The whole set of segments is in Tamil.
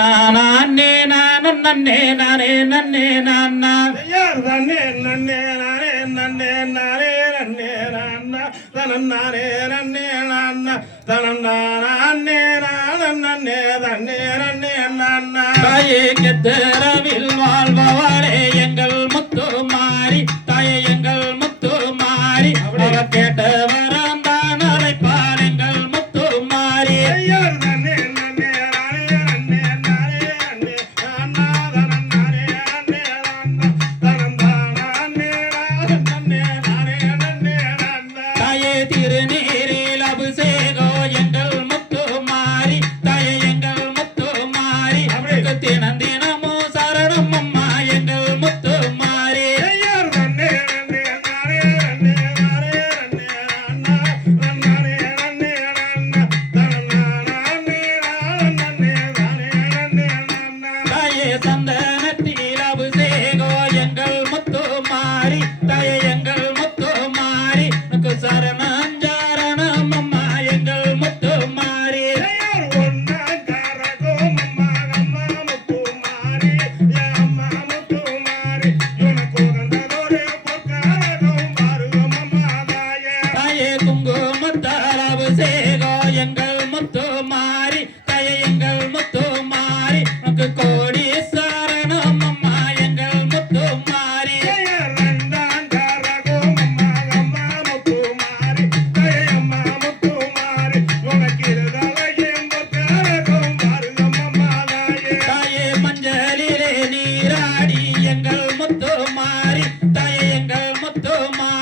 நானே நானே நன்னே நானே நன்னே நானா தன்னே நன்னே நானே நன்னே நானே நன்னே நானா தனன்னாரே நன்னே நானா தனன்னாரே நன்னே நானே நன்னே தன்னே நன்னே நானா தாயே கெத்தே மாறி தயங்கள் முத்து மாறி நமக்கு கோடி சரணம் அம்மா எங்கள் முத்து மாறி. தாயே மஞ்சளிலே நீராடி எங்கள் முத்து மாறி தயங்கள் முத்து மாறி.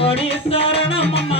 கோடி சரணம் அம்மா.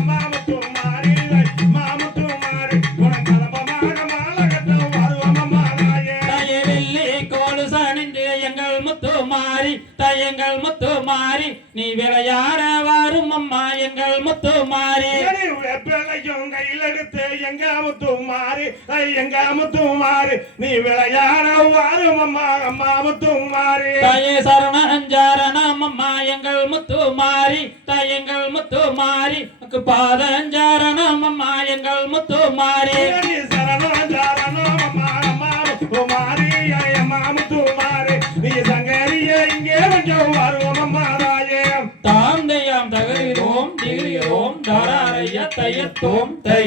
அரசனின்று எங்கள் முத்து மாறி தயங்கள் முத்து மாறி நீ விளையாட வரும் அம்மா எங்கள் முத்து மாறி. பிள்ளையும் கையில் எடுத்து எங்க முத்து மாறி எங்க முத்து மாறி நீ விளையாட வரும் அம்மா அம்மா முத்து மாறி. தயே சரண அஞ்சாரணம் அம்மா எங்கள் முத்து மாறி தயங்கள் முத்து மாறி பாதஞ்சாரணம் அம்மா எங்கள் முத்து மாறி. நித்தம் வருவோம் அம்மாராயே தாம் தெய்யாம் தகரிரோம் திகிரியோம் தாராரைய தையத்தோம் தை.